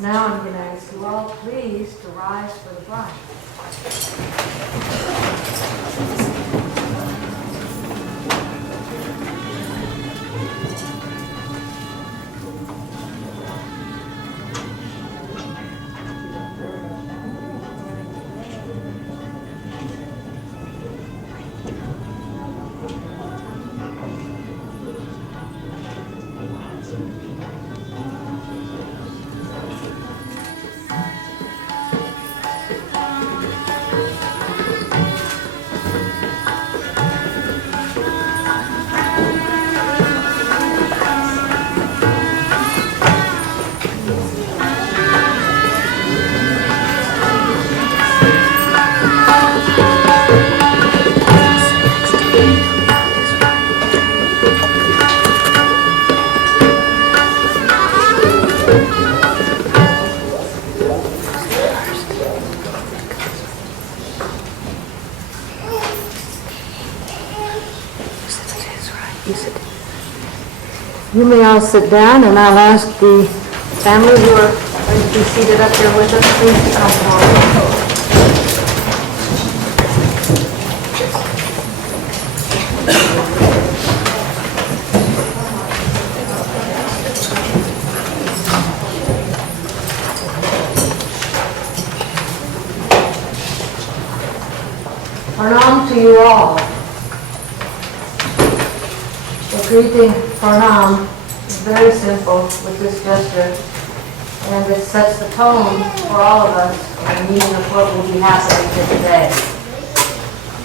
Now I'm going to ask you all please to rise for the bride. You may all sit down, and I'll ask the family who are going to be seated up here with us, please to come forward. Pranam to you all. The greeting Pranam is very simple with this gesture, and it sets the tone for all of us on the meaning of what will be happening here today.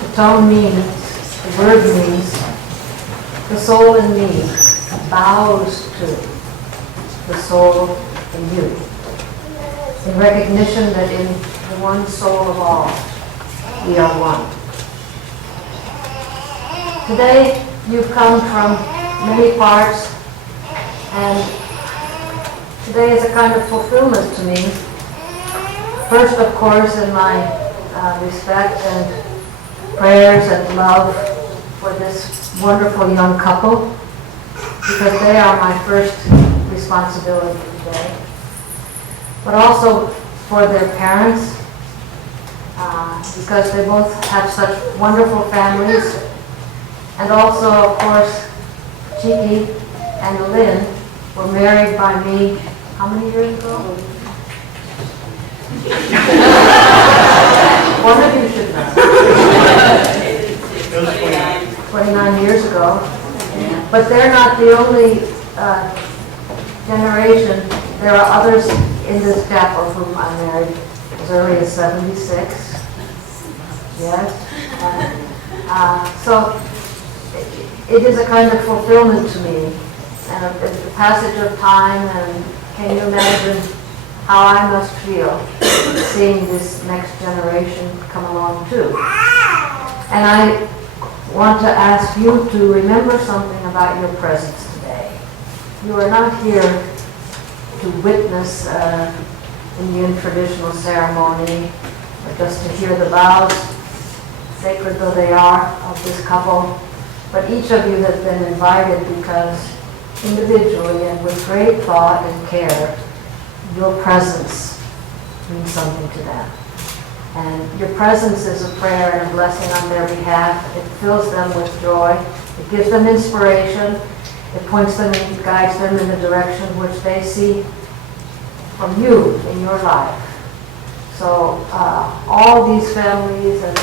The tone means, the word means, the soul in me bows to the soul in you, in recognition that in the one soul of all, we are one. Today, you've come from many parts, and today is a kind of fulfillment to me. First, of course, in my respect and prayers and love for this wonderful young couple, because they are my first responsibility today. But also for their parents, because they both have such wonderful families. And also, of course, Chiki and Lynn were married by me, how many years ago? One of you should know. 29 years ago. But they're not the only generation. There are others in this chapel whom I married as early as 76. Yes. So it is a kind of fulfillment to me, and the passage of time, and can you imagine how I must feel seeing this next generation come along too. And I want to ask you to remember something about your presence today. You are not here to witness Indian traditional ceremony, or just to hear the vows, sacred though they are, of this couple. But each of you has been invited because individually and with great thought and care, your presence means something to them. And your presence is a prayer and a blessing on their behalf. It fills them with joy. It gives them inspiration. It points them and guides them in the direction which they see from you in your life. So all these families, and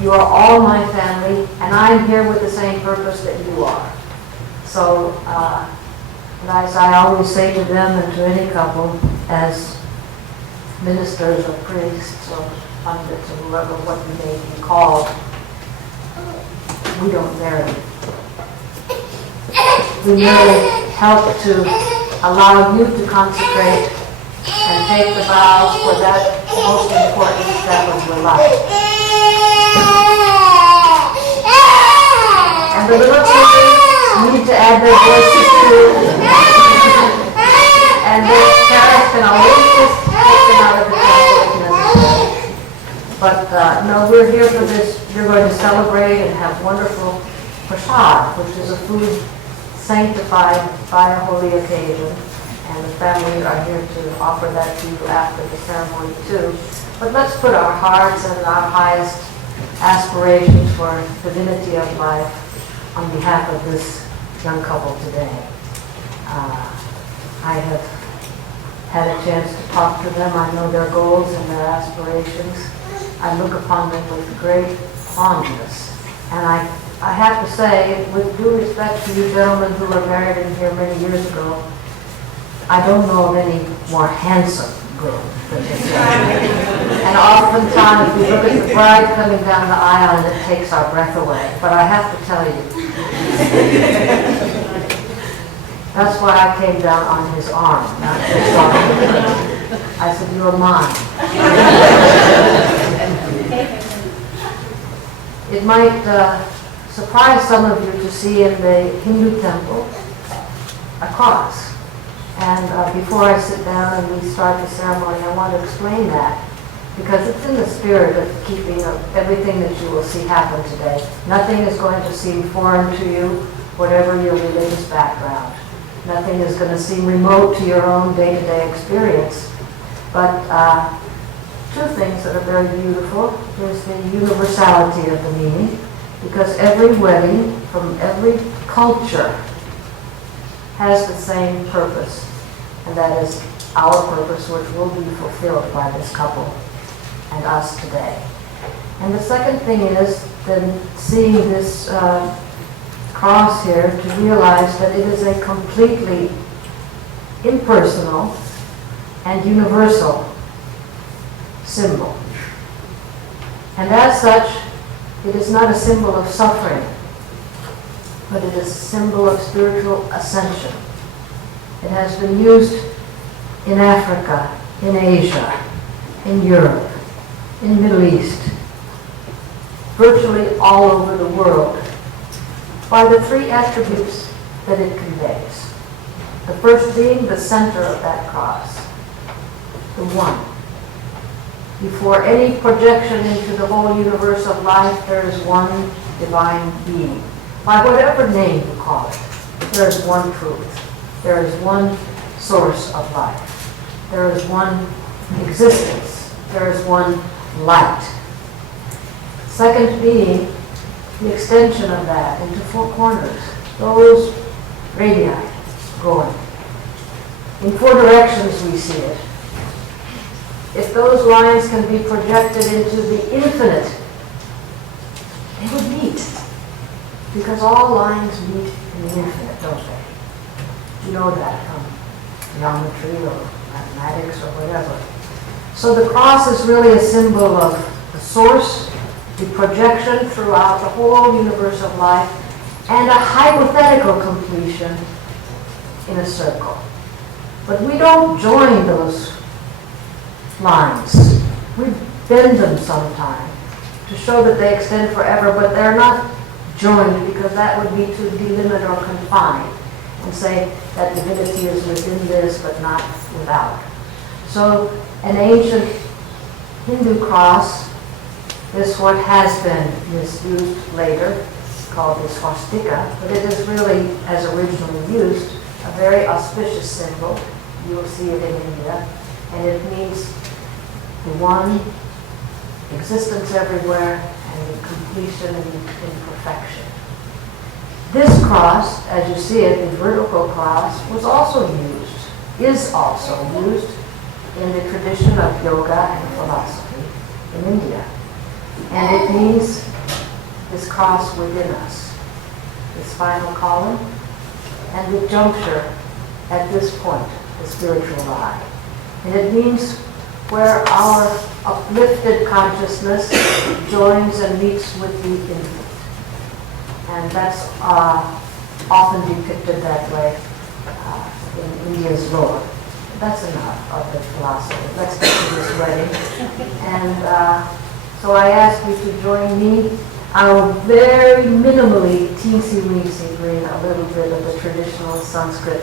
you are all my family, and I'm here with the same purpose that you are. So, as I always say to them and to any couple, as ministers or priests or pundits or whoever, what you may be called, we don't marry. We merely help to allow you to consecrate and take the vows for that most important step of your life. And the little children need to add their voices too. And their parents can always just take them out of the temple. But no, we're here for this. You're going to celebrate and have wonderful prasad, which is a food sanctified by a holy occasion. and the family are here to offer that to you after the ceremony too. But let's put our hearts and our highest aspirations for divinity of life on behalf of this young couple today. I have had a chance to talk to them. I know their goals and their aspirations. I look upon them with great fondness. And I have to say, with due respect to you gentlemen who were married in here many years ago, I don't know of any more handsome groom than this one. And oftentimes we look at the bride coming down the aisle and it takes our breath away. But I have to tell you, that's why I came down on his arm, not his arm. I said, "You're mine." It might surprise some of you to see in the Hindu temple a cross. And before I sit down and we start the ceremony, I want to explain that, because it's in the spirit of keeping of everything that you will see happen today. Nothing is going to seem foreign to you, whatever your religious background. Nothing is going to seem remote to your own day-to-day experience. But two things that are very beautiful is the universality of the meaning, because every wedding from every culture has the same purpose, and that is our purpose, which will be fulfilled by this couple and us today. And the second thing is then seeing this cross here to realize that it is a completely impersonal and universal symbol. And as such, it is not a symbol of suffering, but it is a symbol of spiritual ascension. It has been used in Africa, in Asia, in Europe, in the Middle East, virtually all over the world, by the three attributes that it conveys. The first being the center of that cross, the one. Before any projection into the whole universe of life, there is one divine being. By whatever name you call it, there is one truth. There is one source of life. There is one existence. There is one light. Second being the extension of that into four corners, those radii going. In four directions we see it. If those lines can be projected into the infinite, they would meet. Because all lines meet in the infinite, don't they? You know that from geometry or mathematics or whatever. So the cross is really a symbol of the source, the projection throughout the whole universe of life, and a hypothetical completion in a circle. But we don't join those lines. We bend them sometime to show that they extend forever, but they're not joined because that would be to delimit or confine and say that divinity is within this but not without. So an ancient Hindu cross, this what has been misused later, called the swastika, but it is really, as originally used, a very auspicious symbol. You'll see it in India, and it means the one, existence everywhere, and the completion in perfection. This cross, as you see it, the vertical cross, was also used, is also used in the tradition of yoga and philosophy in India. And it means this cross within us, the spinal column, and the juncture at this point, the spiritual eye. And it means where our uplifted consciousness joins and meets with the infinite. And that's often depicted that way in India's lore. That's enough of the philosophy. Let's get to this wedding. And so I ask you to join me. I will very minimally teensy-weensy bring a little bit of the traditional Sanskrit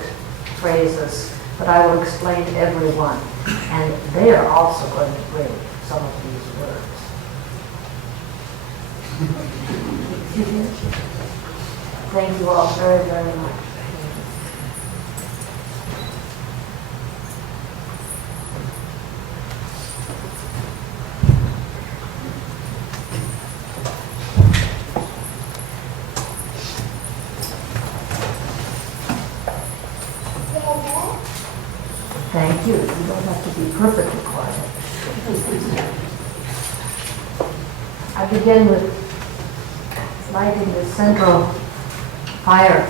phrases, but I will explain every one. And they are also going to bring some of these words. Thank you all very, very much. cute. You don't have to be perfectly quiet. I begin with lighting the central fire,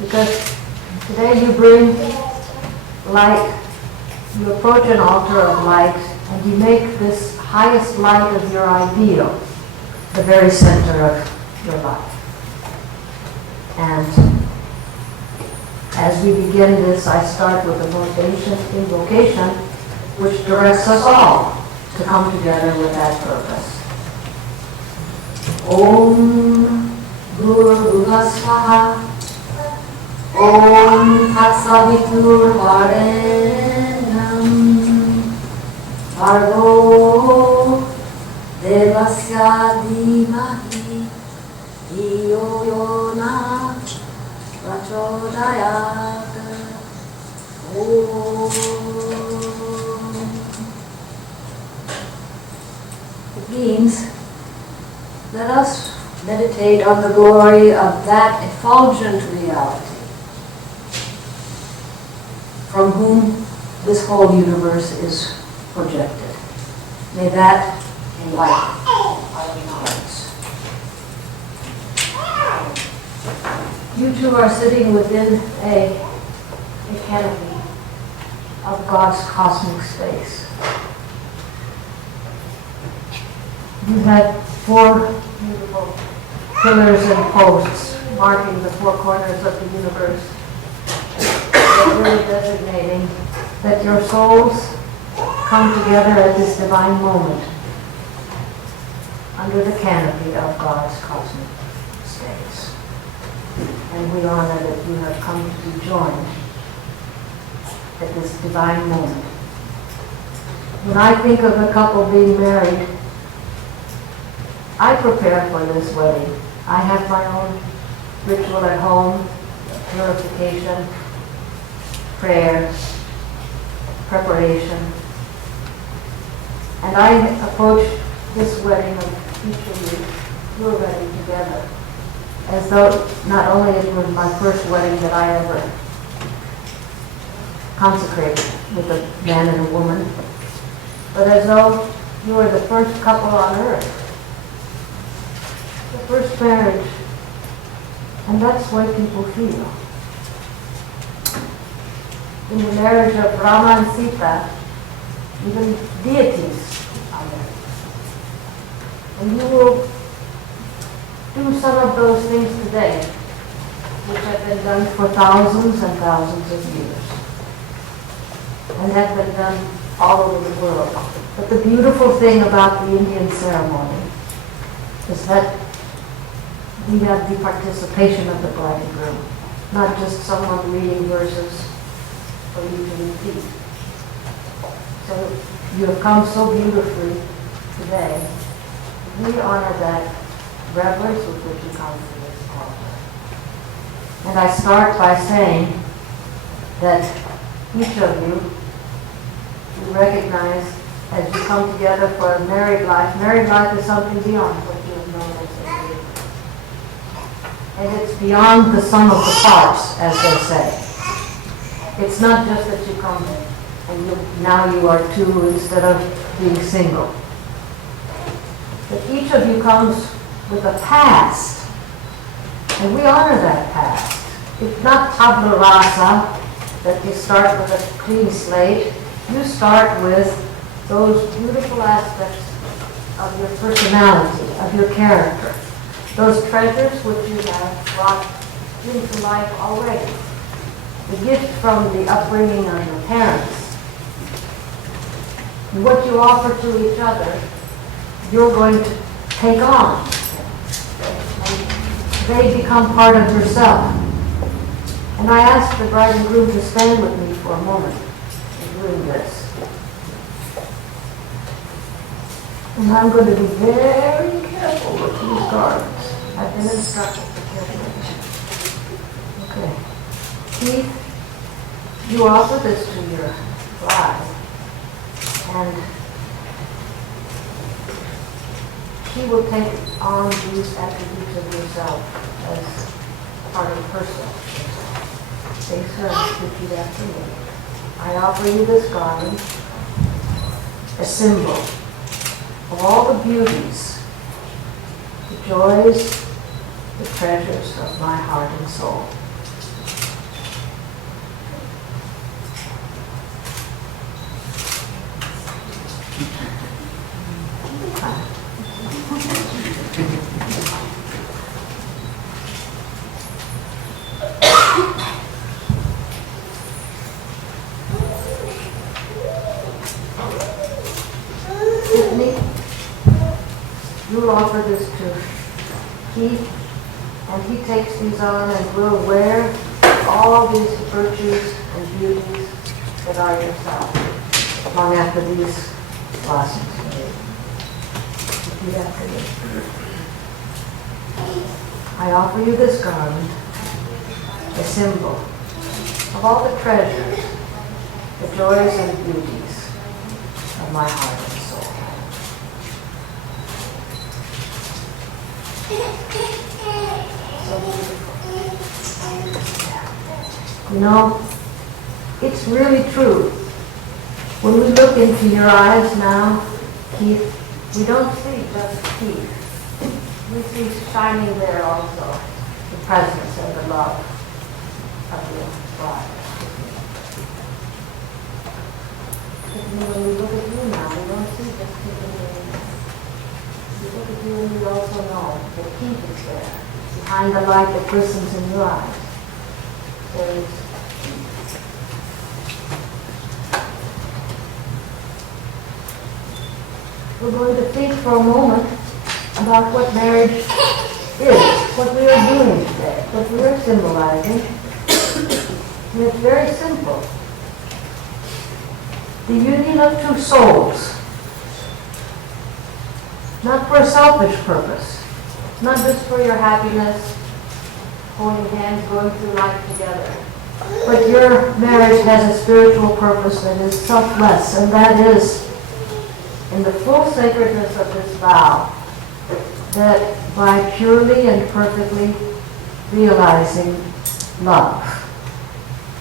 because today you bring light, you approach an altar of light, and you make this highest light of your ideal the very center of your life. And as we begin this, I start with an invocation which directs us all to come together with that purpose. Om Bhurvubhuvah Swaha Om Tatsavitur Varenyam Bhargo Devasya Dhimahi Dhiyo Yona Prachodayat. It means, let us meditate on the glory of that effulgent reality from whom this whole universe is projected. May that enlighten our minds. You two are sitting within a canopy of God's cosmic space. You had 4 beautiful pillars and posts marking the 4 corners of the universe. They're really designating that your souls come together at this divine moment under the canopy of God's cosmic space. And we honor that you have come to be joined at this divine moment. When I think of a couple being married, I prepare for this wedding. I have my own ritual at home, purification, prayer, preparation. And I approach this wedding of each of your wedding together, as though not only it was my first wedding that I ever consecrated with a man and a woman, but as though you were the first couple on earth. The first marriage, and that's the way people feel. In the marriage of Rama and Sita, even deities are there. And you will do some of those things today, which have been done for thousands and thousands of years, and have been done all over the world. But the beautiful thing about the Indian ceremony is that we have the participation of the bride and groom, not just someone reading verses for you to repeat. So you have come so beautifully today. We honor that reverence with which you come to this altar. And I start by saying that each of you recognize as you come together for a married life is something beyond what you have known as a married. And it's beyond the sum of the parts, as they say. It's not just that you come and now you are 2 instead of being single. But each of you comes with a past, and we honor that past. It's not tabula rasa, that you start with a clean slate. You start with those beautiful aspects of your personality, of your character, those treasures which you have brought into life already, the gift from the upbringing of your parents. And what you offer to each other, you're going to take on. And they become part of yourself. And I asked the bride and groom to stand with me for a moment in doing this. And I'm going to be very careful with these garments. I've been instructed to be careful. Okay. Keith, you offer this to your bride. And she will take on these attributes of yourself as part of herself. Face her and repeat after me. I offer you this garment, a symbol of all the beauties, the joys, the treasures of my heart and soul. Tiffany, you'll offer this to Keith, and he takes these on and will wear all these virtues and beauties that are yourself long after these blossoms fade. Repeat after me. I offer you this garment, a symbol of all the treasures, the joys and beauties of my heart and soul. So beautiful. You know, it's really true. When we look into your eyes now, Keith, we don't see just Keith. We see shining there also the presence and the love of your bride. When we look at you now, we don't see just Tiffany. We look at you and we also know that Keith is there, behind the light that glistens in your eyes. There is we're going to think for a moment about what marriage is, what we are doing today, what we are symbolizing. And it's very simple. The union of two souls, not for a selfish purpose, not just for your happiness, holding hands, going through life together. But your marriage has a spiritual purpose that is selfless, and that is in the full sacredness of this vow, that by purely and perfectly realizing love,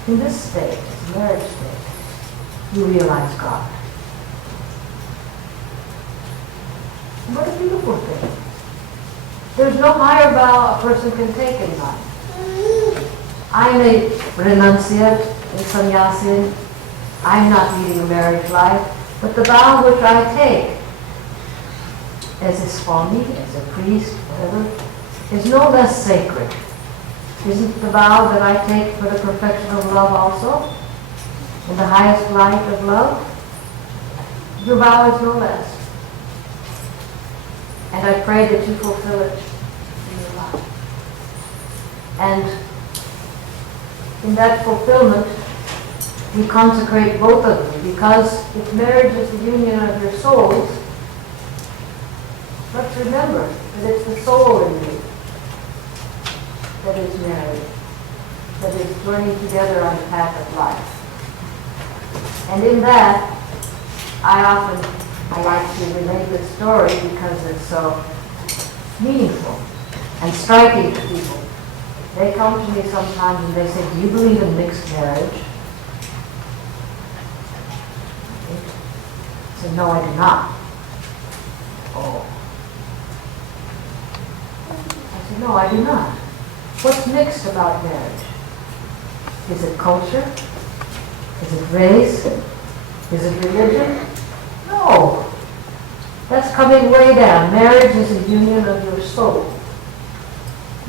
in this state, this marriage state, you realize God. And what a beautiful thing. There's no higher vow a person can take in life. I'm a renunciate, a sannyasin. I'm not leading a marriage life. But the vow which I take as a swami, as a priest, whatever, is no less sacred. Isn't the vow that I take for the perfection of love also? In the highest light of love? Your vow is no less. And I pray that you fulfill it in your life. And in that fulfillment, we consecrate both of you, because if marriage is the union of your souls, let's remember that it's the soul in you that is married, that is journeying together on the path of life. And in that, I like to relate this story because it's so meaningful and striking to people. They come to me sometimes and they say, do you believe in mixed marriage? I said, no, I do not. Oh. I said, no, I do not. What's mixed about marriage? Is it culture? Is it race? Is it religion? No. That's coming way down. Marriage is a union of your soul.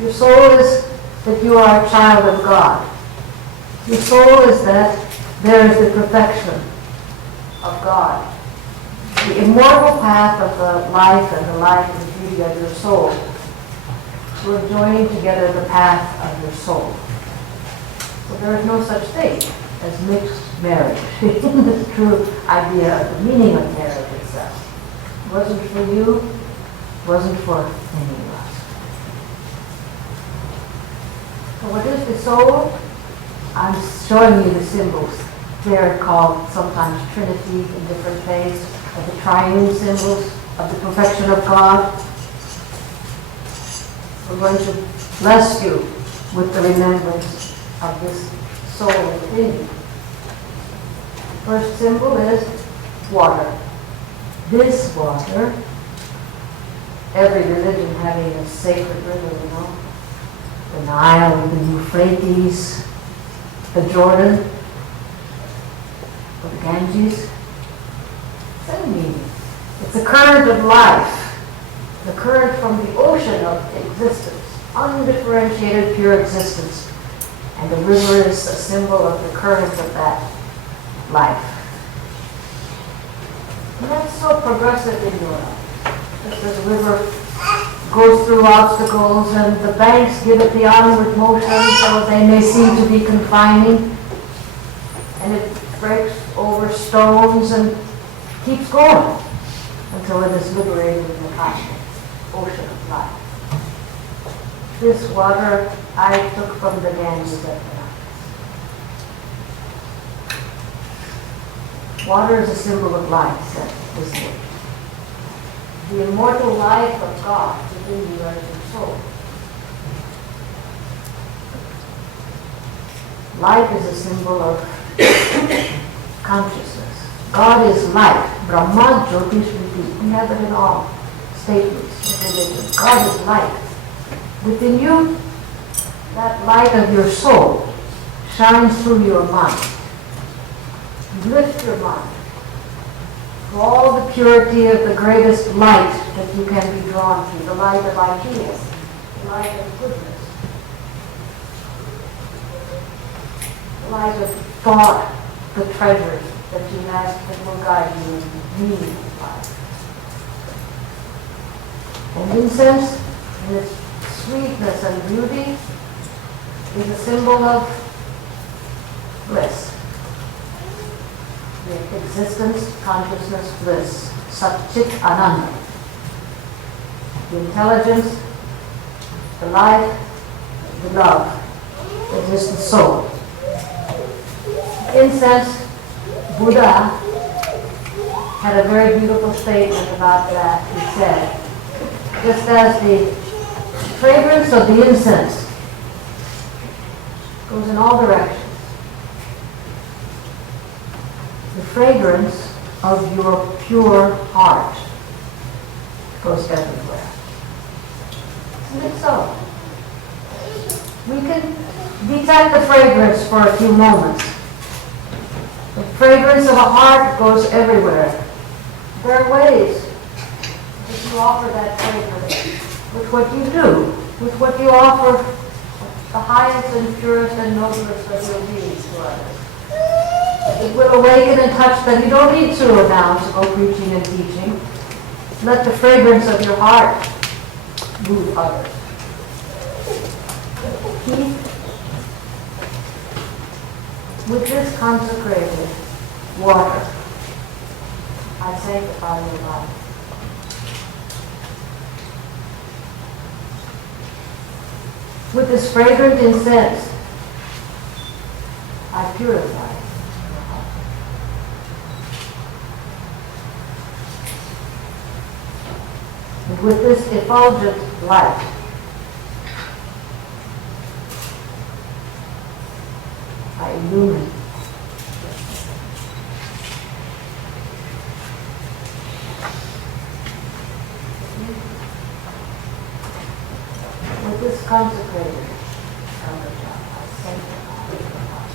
Your soul is that you are a child of God. Your soul is that there is the perfection of God. The immortal path of the life and the life and the beauty of your soul. We're joining together the path of your soul. So there is no such thing as mixed marriage in this true idea of the meaning of marriage itself. It wasn't for you, it wasn't for any of us. So what is the soul? I'm showing you the symbols. They're called sometimes Trinity in different faiths, or the triune symbols of the perfection of God. We're going to bless you with the remembrance of this soul within you. First symbol is water. This water, every religion having a sacred river, you know. The Nile, the Euphrates, the Jordan, or the Ganges. Same meaning. It's a current of life, the current from the ocean of existence, undifferentiated pure existence. And the river is a symbol of the current of that life. And that's so progressive in Europe. Just as a river goes through obstacles and the banks give it the onward motion, so they may seem to be confining, and it breaks over stones and keeps going until it is liberated in the cosmic ocean of life. This water I took from the Ganges at the night. Water is a symbol of life, said this word. The immortal life of God within the earthly soul. Light is a symbol of consciousness. God is light. Brahma Jyotish Viti. We have it in all statements of religion. God is light. Within you, that light of your soul shines through your mind. You lift your mind to all the purity of the greatest light that you can be drawn to, the light of ideas, the light of goodness, the light of thought, the treasures that you have that will guide you in the meaning of life. And incense, in its sweetness and beauty, is a symbol of bliss. The existence, consciousness, bliss, Sat-Chit Ananda. The intelligence, the life, the love, the existent soul. Incense, Buddha had a very beautiful statement about that. He said, just as the fragrance of the incense goes in all directions, the fragrance of your pure heart goes everywhere. Isn't it so? We can detect the fragrance for a few moments. The fragrance of a heart goes everywhere. There are ways that you offer that fragrance with what you do, with what you offer the highest and purest and noblest of your beings to others. It will awaken and touch them. You don't need to now to go preaching and teaching. Let the fragrance of your heart move others. Keith, with this consecrated water, I sanctify your life. With this fragrant incense, I purify your heart. And with this effulgent light, I illumine. With this consecrated elder, I sanctify your heart.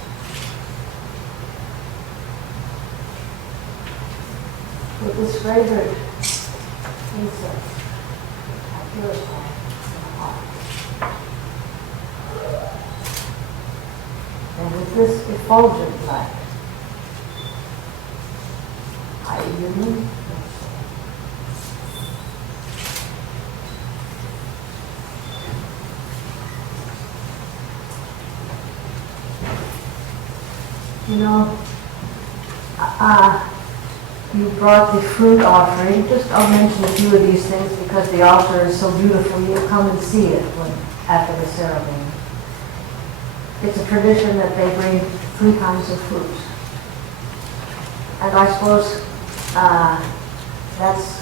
With this fragrant incense, I purify your heart. And with this effulgent light, I illumine your soul. You know, you brought the fruit offering. Just I'll mention a few of these things because the altar is so beautiful. You'll come and see it after the ceremony. It's a tradition that they bring 3 kinds of fruit. And I suppose that's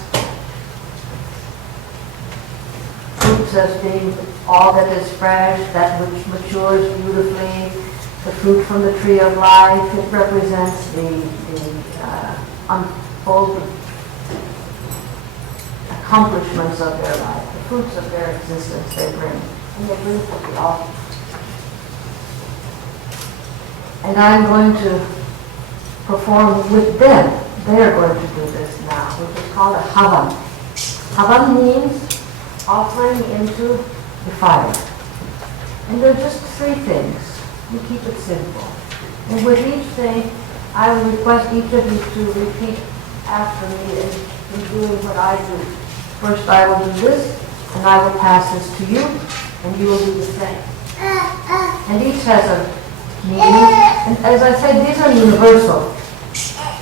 fruits as being all that is fresh, that which matures beautifully, the fruit from the tree of life. It represents the unfolded accomplishments of their life, the fruits of their existence they bring. And they bring to the altar. And I'm going to perform with them. They're going to do this now, which is called a havan. Havan means offering into the fire. And there are just three things. We keep it simple. And with each thing, I will request each of you to repeat after me in doing what I do. First, I will do this, and I will pass this to you, and you will do the same. And each has a meaning. And as I said, these are universal.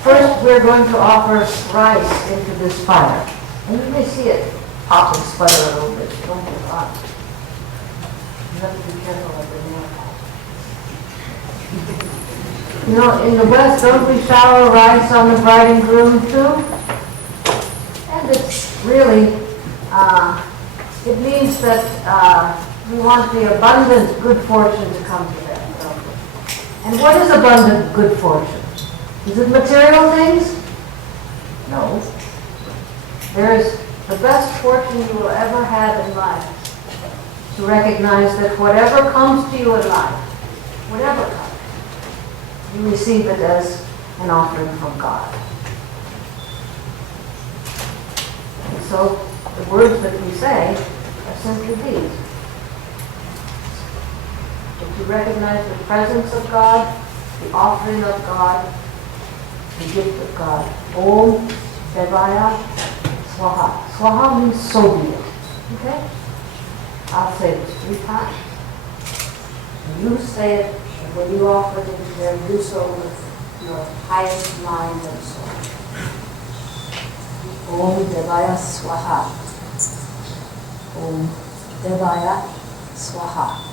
First, we're going to offer rice into this fire. And you may see it pop and sputter a little bit. Don't get hot. You have to be careful of the nail polish. You know, in the West, don't we shower rice on the bride and groom too? And it's really, it means that we want the abundant good fortune to come to them. Don't we? And what is abundant good fortune? Is it material things? No. There is the best fortune you will ever have in life to recognize that whatever comes to you in life, whatever comes, you receive it as an offering from God. And so the words that we say are simply these. If you recognize the presence of God, the offering of God, the gift of God. Om Devaya Swaha. Swaha means so be it. Okay? I'll say this 3 times. And you say it, and when you offer it into there, do so with your highest mind and soul. Om Devaya Swaha. Om Devaya Swaha.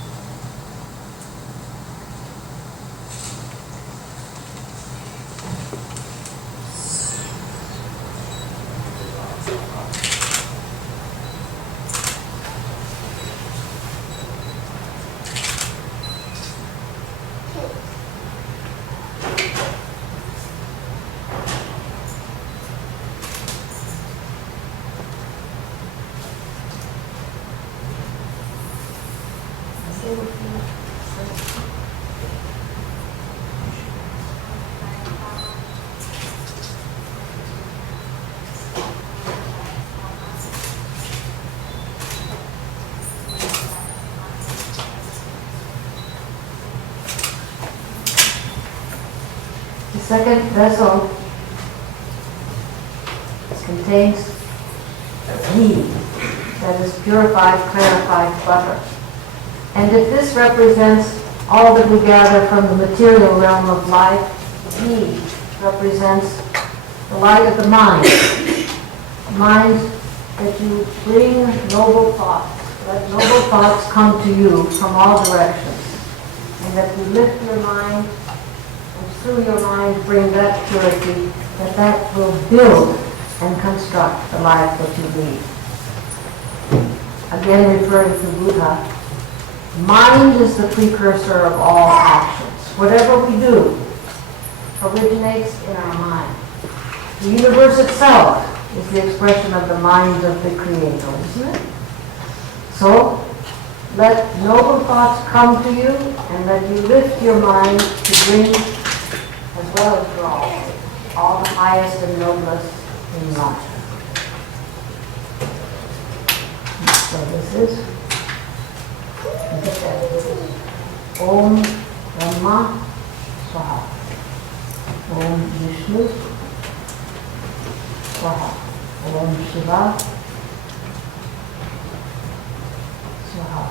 The second vessel contains ghee, that is purified, clarified butter. And if this represents all that we gather from the material realm of life, ghee represents the light of the mind. Mind that you bring noble thoughts. Let noble thoughts come to you from all directions. And that you lift your mind, and through your mind bring that purity, that will build and construct the life that you lead. Again, referring to Buddha, mind is the precursor of all actions. Whatever we do originates in our mind. The universe itself is the expression of the mind of the Creator, isn't it? So, let noble thoughts come to you, and let you lift your mind to bring, as well as draw, all the highest and noblest in life. So this is Om Brahma Swaha. Om Vishnu Swaha. Om Shiva Swaha.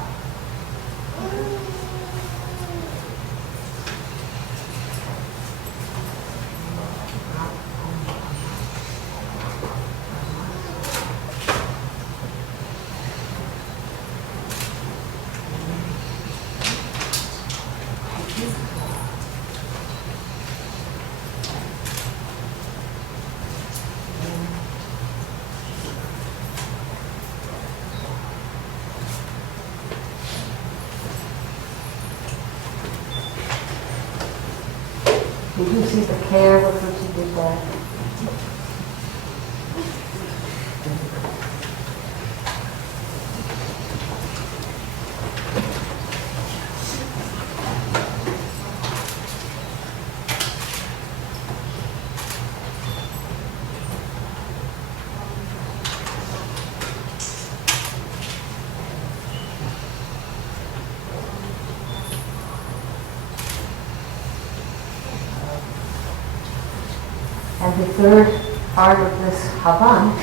Did you see the care with which he did that? And the third part of this Havan,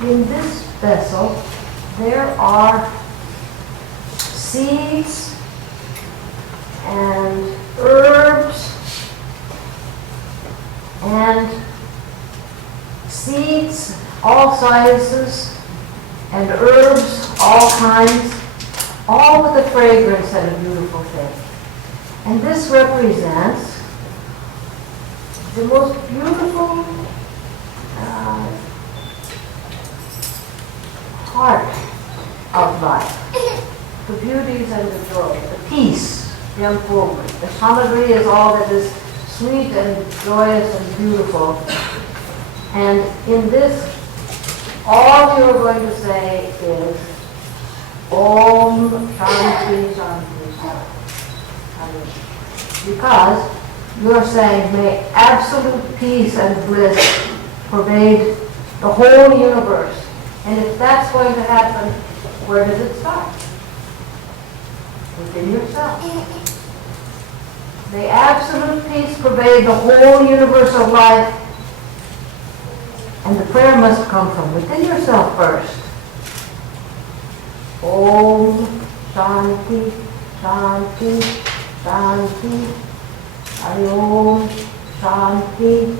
in this vessel there are seeds and herbs and seeds, all sizes, and herbs, all kinds, all with a fragrance and a beautiful thing. And this represents the most beautiful part of life. The beauties and the joy, the peace, the unfoldment. The samadhi is all that is sweet and joyous and beautiful. And in this, all you're going to say is Om Shanti Shanti Shanti. Because you're saying, may absolute peace and bliss pervade the whole universe. And if that's going to happen, where does it start? Within yourself. May absolute peace pervade the whole universe of life. And the prayer must come from within yourself first. Om Shanti Shanti Shanti. Hari Om Shanti.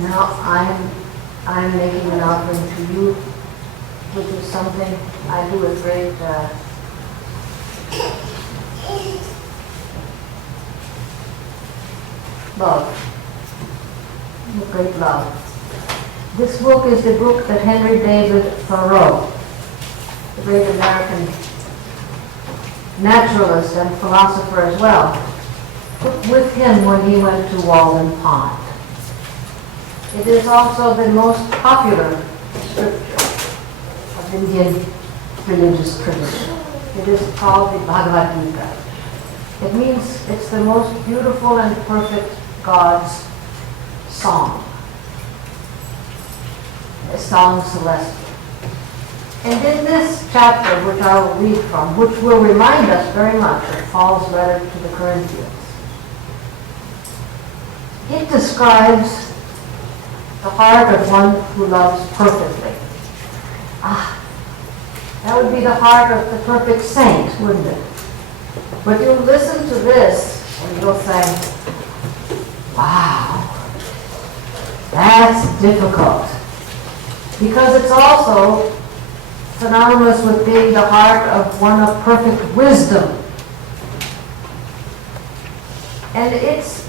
Now I'm making an offering to you, which is something I do with great love, with great love. This book is the book that Henry David Thoreau, the great American naturalist and philosopher as well, took with him when he went to Walden Pond. It is also the most popular scripture of Indian religious tradition. It is called the Bhagavad Gita. It means it's the most beautiful and perfect God's song. A song celestial. And in this chapter, which I will read from, which will remind us very much of Paul's letter to the Corinthians, it describes the heart of one who loves perfectly. That would be the heart of the perfect saint, wouldn't it? But you'll listen to this and you'll say, wow, that's difficult. Because it's also synonymous with being the heart of one of perfect wisdom. And it's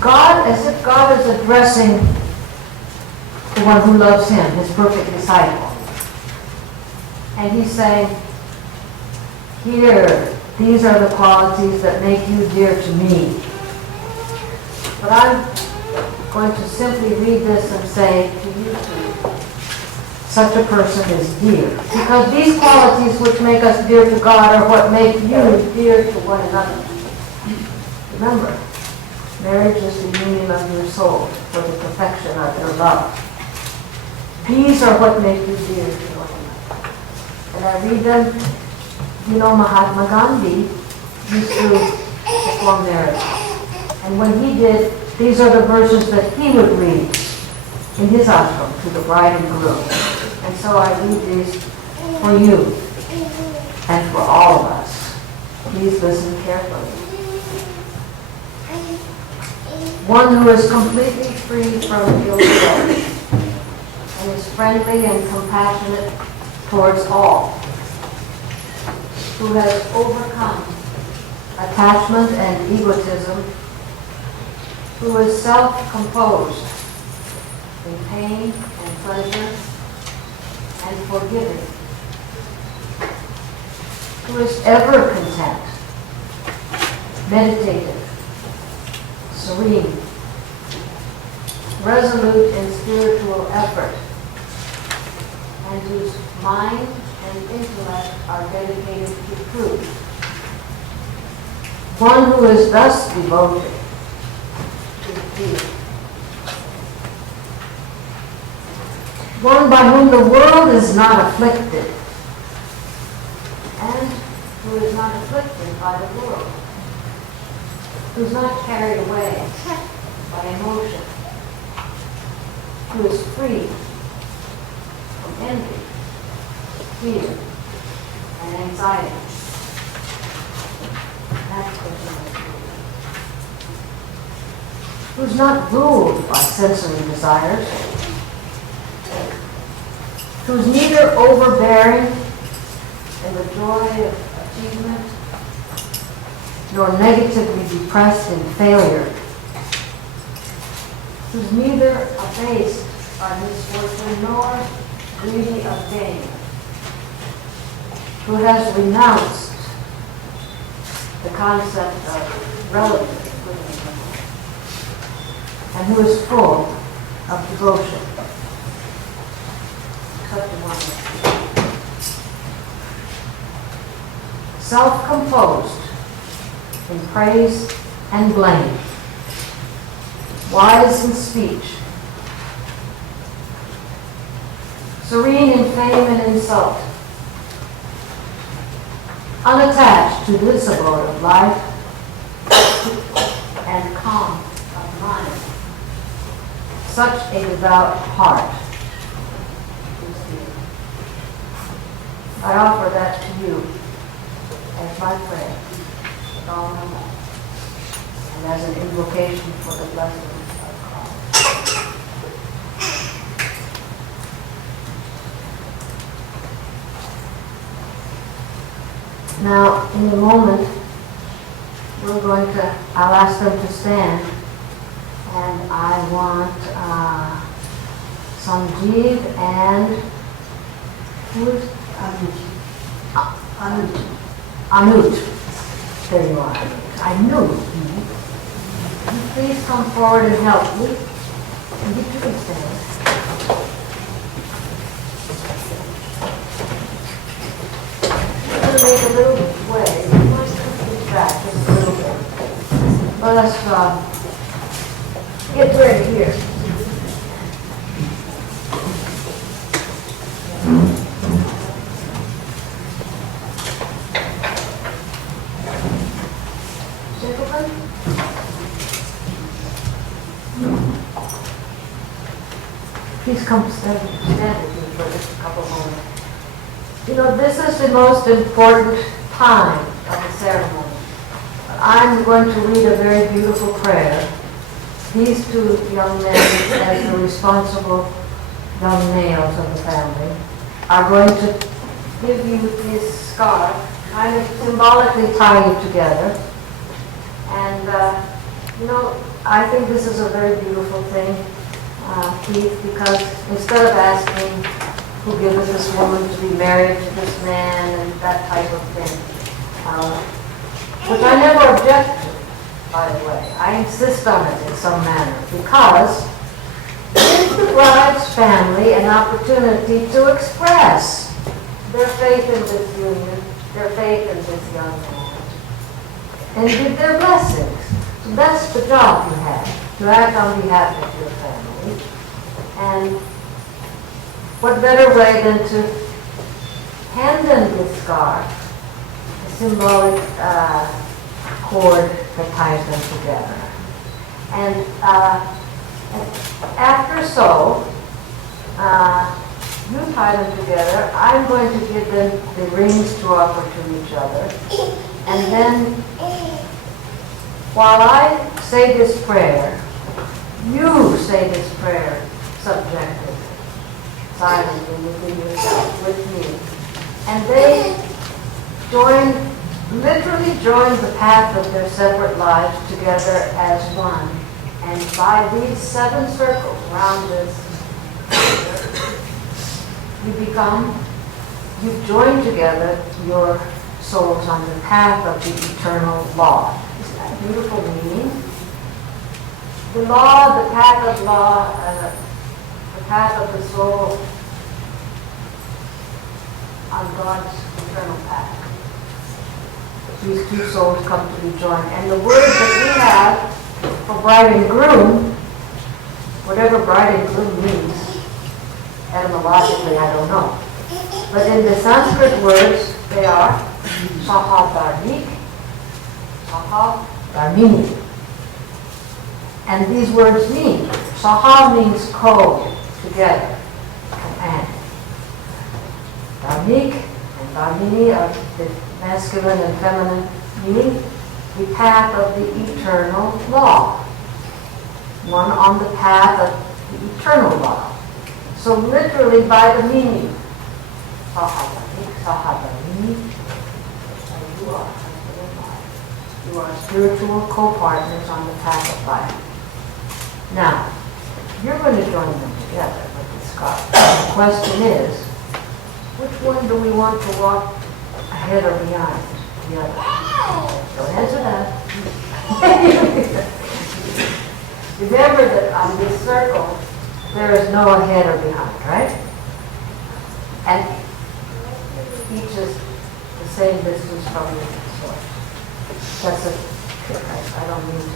God, as if God is addressing the one who loves him, his perfect disciple. And he's saying, here, these are the qualities that make you dear to me. But I'm going to simply read this and say to you too, such a person is dear. Because these qualities which make us dear to God are what make you dear to one another. Remember, marriage is the union of your soul for the perfection of your love. These are what make you dear to one another. And I read them. You know, Mahatma Gandhi used to perform marriage. And when he did, these are the verses that he would read in his ashram to the bride and groom. And so I read these for you and for all of us. Please listen carefully. One who is completely free from ill will and is friendly and compassionate towards all, who has overcome attachment and egotism, who is self-composed in pain and pleasure and forgiving, who is ever content, meditative, serene, resolute in spiritual effort, and whose mind and intellect are dedicated to truth. One who is thus devoted to peace. One by whom the world is not afflicted, and who is not afflicted by the world, who is not carried away by emotion, who is free from envy, fear, and anxiety. That's what who's not ruled by sensory desires, who's neither overbearing in the joy of achievement, nor negatively depressed in failure, who's neither abased by misfortune nor greedy of gain, who has renounced the concept of relative equilibrium, and who is full of devotion. Such a wonderful. Self-composed in praise and blame, wise in speech, serene in fame and insult, unattached to this abode of life, and calm of mind. Such a devout heart is here. I offer that to you as my prayer with all my heart, and as an invocation for the blessings of God. Now, in a moment, I'll ask them to stand, and I want Sanjeev and who's Anut. There you are. I knew you. Please come forward and help me. And you can stand. I'm going to make a little way. Let's put this back just a little bit. Let us get ready here. Please come stand with me for just a couple moments. You know, this is the most important time of the ceremony. I'm going to read a very beautiful prayer. These two young men, as the responsible young males of the family, are going to give you this scarf, kind of symbolically tie you together. And, you know, I think this is a very beautiful thing, Keith, because instead of asking who giveth this woman to be married to this man and that type of thing, which I never object to, by the way. I insist on it in some manner, because it gives the bride's family an opportunity to express their faith in this union, their faith in this young man, and give their blessings. So that's the job you have, to act on behalf of your family. And what better way than to hand them this scarf, a symbolic cord that ties them together. And After so, you tie them together. I'm going to give them the rings to offer to each other. And then, while I say this prayer, you say this prayer subjectively, silently within yourself, with me. And they literally join the path of their separate lives together as one. And by these 7 circles around this, you've joined together your souls on the path of the eternal law. Isn't that a beautiful meaning? The law, the path of law, the path of the soul on God's eternal path. These 2 souls come to be joined. And the word that we have for bride and groom, whatever bride and groom means, etymologically I don't know. But in the Sanskrit words, they are Saha Dharmini. And these words mean, Saha means co, together, and Dharmik and Dharmini are the masculine and feminine meaning, the path of the eternal law. One on the path of the eternal law. So literally by the meaning, you are spiritual co-partners on the path of life. Now, you're going to join them together with this God. The question is, which one do we want to walk ahead or behind the other? Don't answer that. Remember that on this circle, there is no ahead or behind, right? And each is the same distance from the source. That's a trick. I don't mean to.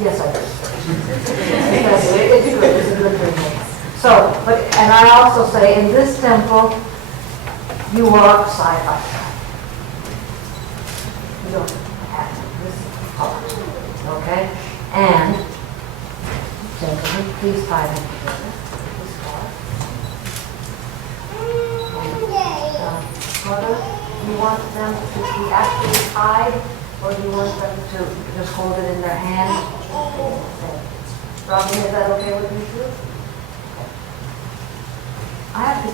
Yes, I do. It's good. It's a good thing. So, and I also say, in this temple, you walk side by side. You don't have to. This is hard. Okay? And, gentlemen, please tie them together. This far. Mother, do you want them to be actually tied, or do you want them to just hold it in their hand? Robin, is that okay with you too? Okay. I have to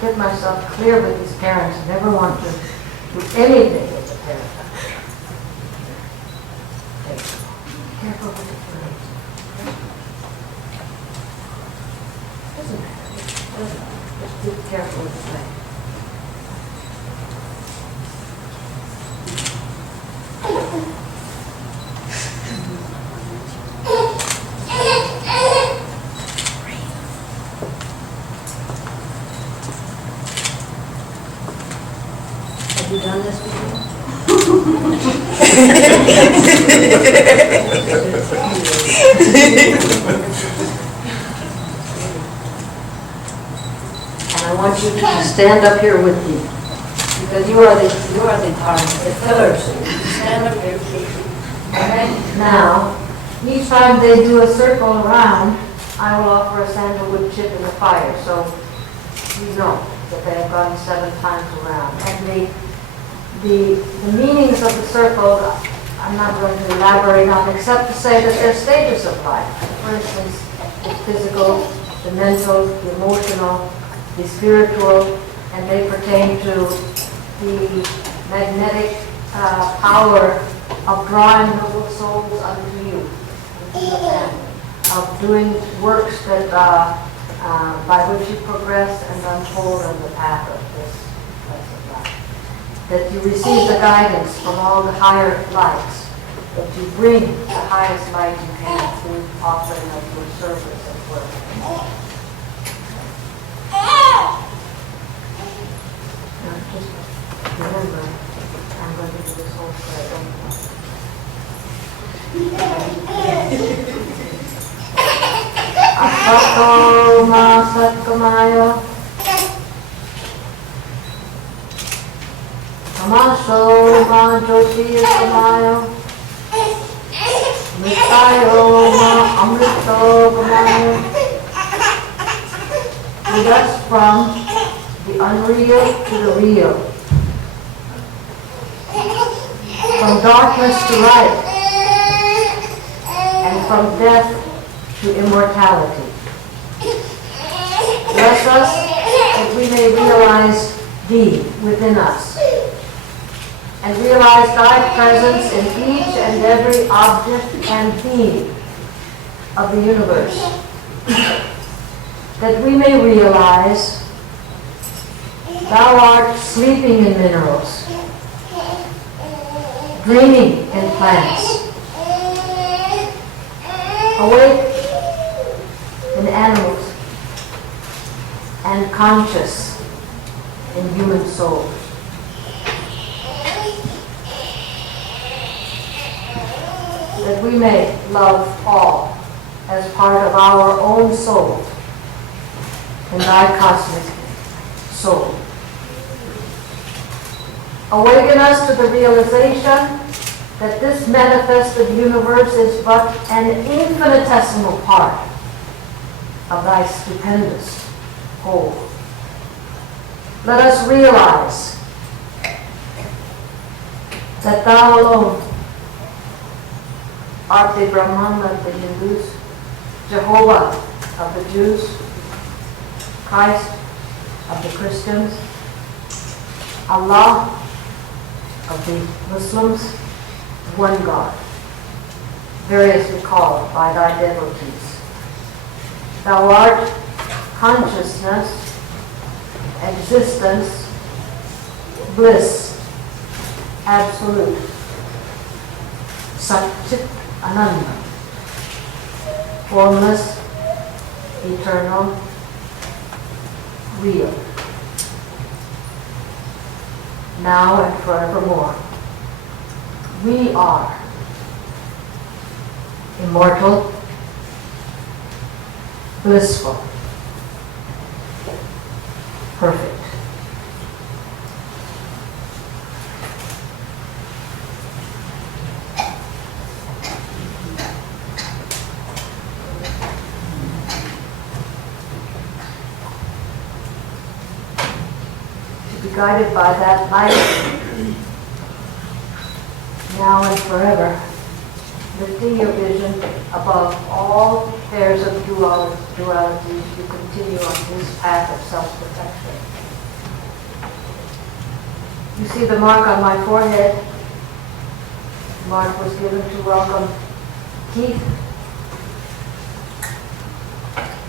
get myself clear with these parents. I never want to do anything with the parents. Okay. Careful with the parents. Doesn't matter. Doesn't matter. Just be careful with the thing. Have you done this before? And I want you to stand up here with me, because you are the pillars. Stand up here, please. Okay. Now, each time they do a circle around, I will offer a sandalwood chip in the fire, so you know that they have gone 7 times around. And the meanings of the circle, I'm not going to elaborate on, except to say that they're stages of life. For instance, the physical, the mental, the emotional, the spiritual, and they pertain to the magnetic power of drawing noble souls unto you, unto the family, of doing works that by which you progress and unfold on the path of this blessed life. That you receive the guidance from all the higher lights, that you bring the highest light you can through offering of your service and work. Now just remember, I'm going to do this whole prayer. Asato ma satkamaya, Tamaso ma jyotirgamaya, Mritayoma Amritogama. Lead us from the unreal to the real, from darkness to light, and from death to immortality. Bless us that we may realize Thee within us, and realize Thy presence in each and every object and being of the universe. That we may realize Thou art sleeping in minerals, dreaming in plants, awake in animals, and conscious in human souls. That we may love all as part of our own soul in Thy cosmic soul. Awaken us to the realization that this manifested universe is but an infinitesimal part of Thy stupendous whole. Let us realize that Thou alone art the Brahman of the Hindus, Jehovah of the Jews, Christ of the Christians, Allah of the Muslims, one God, variously called by Thy devotees. Thou art consciousness, existence, bliss, absolute, Satchit Ananda, formless, eternal, real, now and forevermore. We are immortal, blissful, perfect. To be guided by that light, now and forever, lifting your vision above all pairs of dualities, you continue on this path of self-perfection. You see the mark on my forehead? The mark was given to welcome Keith.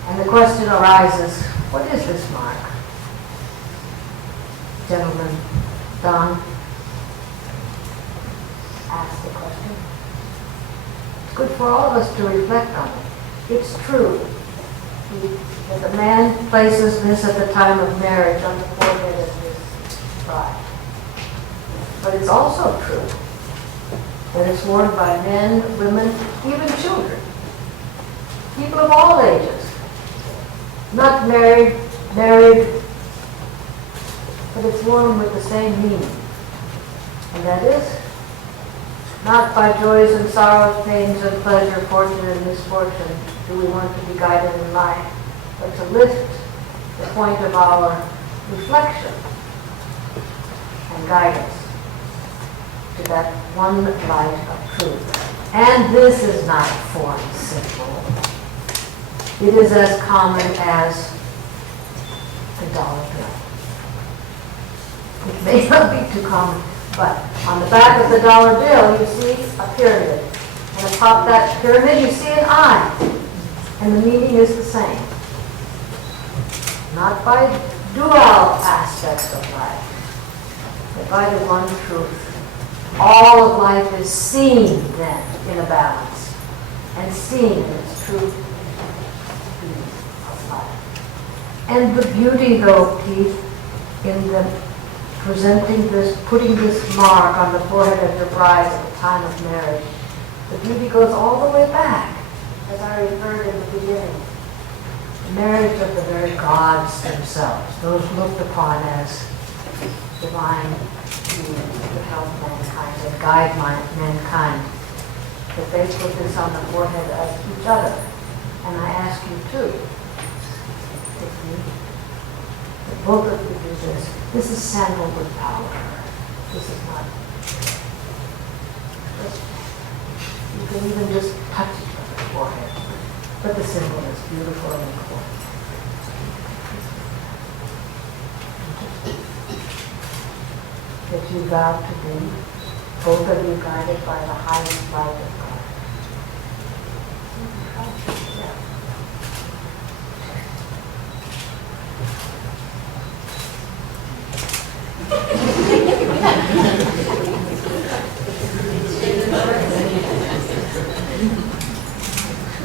And the question arises, what is this mark? Gentleman Don asked the question. It's good for all of us to reflect on it. It's true that the man places this at the time of marriage on the forehead of his bride. But it's also true that it's worn by men, women, even children, people of all ages, not married, but it's worn with the same meaning. And that is, not by joys and sorrows, pains and pleasure, fortune and misfortune do we want to be guided in life, but to lift the point of our reflection and guidance to that one light of truth. And this is not foreign simple. It is as common as the dollar bill. It may not be too common, but on the back of the dollar bill you see a pyramid. And atop that pyramid you see an eye. And the meaning is the same. Not by dual aspects of life, but by the one truth. All of life is seen then in a balance, and seen in its true beauty of life. And the beauty, though, Keith, in the presenting this, putting this mark on the forehead of your bride at the time of marriage, the beauty goes all the way back, as I referred in the beginning. The marriage of the very gods themselves, those looked upon as divine beings to help mankind and guide mankind that they put this on the forehead of each other. And I ask you too, Tiffany, that both of you do this. This is sandalwood power. This is not. You can even just touch each other's forehead. But the symbol is beautiful and important. That you vow to be, both of you guided by the highest light of God. Yeah.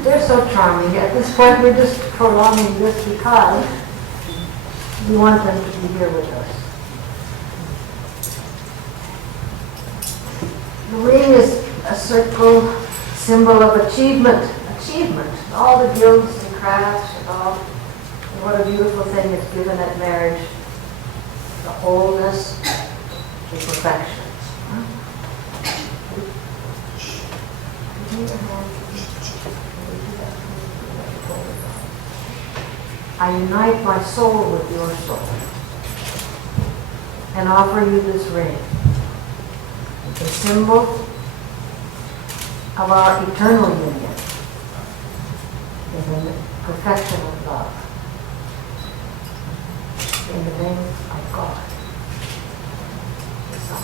They're so charming. At this point, we're just prolonging this because we want them to be here with us. The ring is a circle symbol of achievement. Achievement. All the guilds and crafts and all. And what a beautiful thing it's given at marriage. The wholeness, the perfection. Huh? I unite my soul with your soul and offer you this ring, the symbol of our eternal union in the perfection of love, in the name of God, the Son.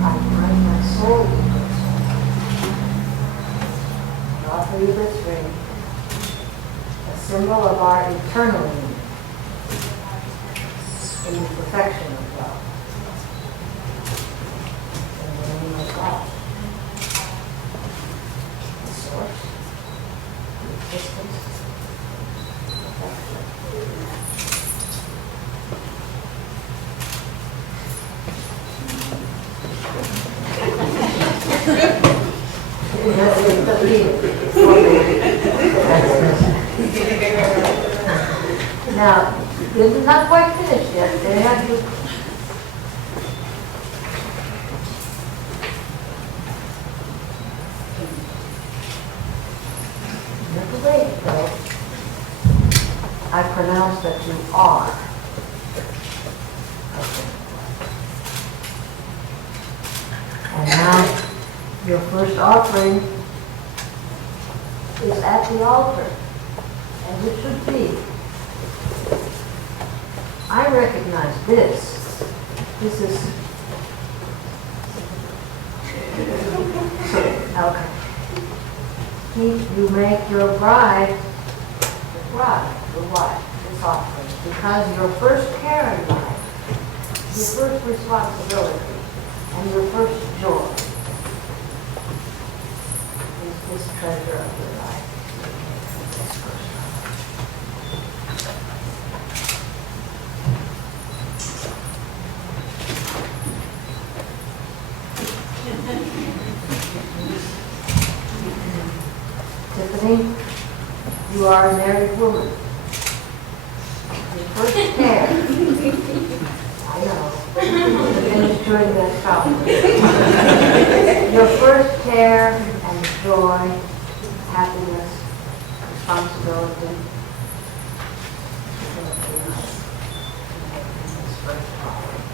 I unite my soul with your soul and offer you this ring, a symbol of our eternal union in the perfection of love. In the name of God, the source, the existence, perfection. Now, this is not quite finished yet. They have to. Never wait, though. I pronounce that you are. Okay. And now, your first offering is at the altar, as it should be. I recognize this. This is okay. You make your bride the wife, this offering, because your first care in life, your first responsibility, and your first joy is this treasure of your life. This first Tiffany, you are a married woman. Your first care, I know, finish chewing that chocolate. Your first care and joy, happiness, responsibility, is going to be nice in this first offering.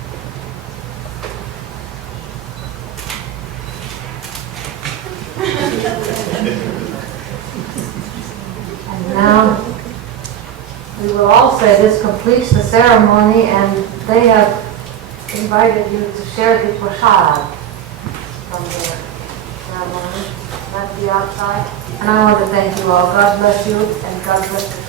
And now, we will all say this completes the ceremony, and they have invited you to share the prasad from the ceremony at the outside. And I want to thank you all. God bless you, and God bless the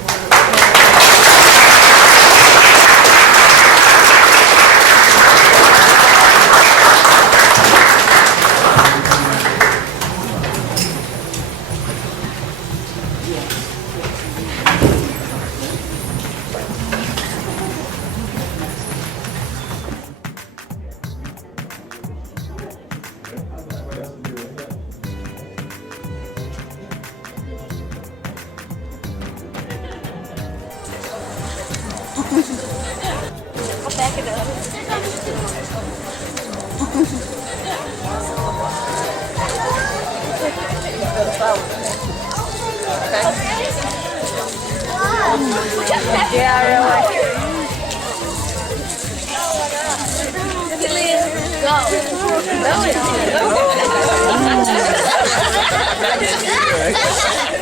Yeah, really. Go.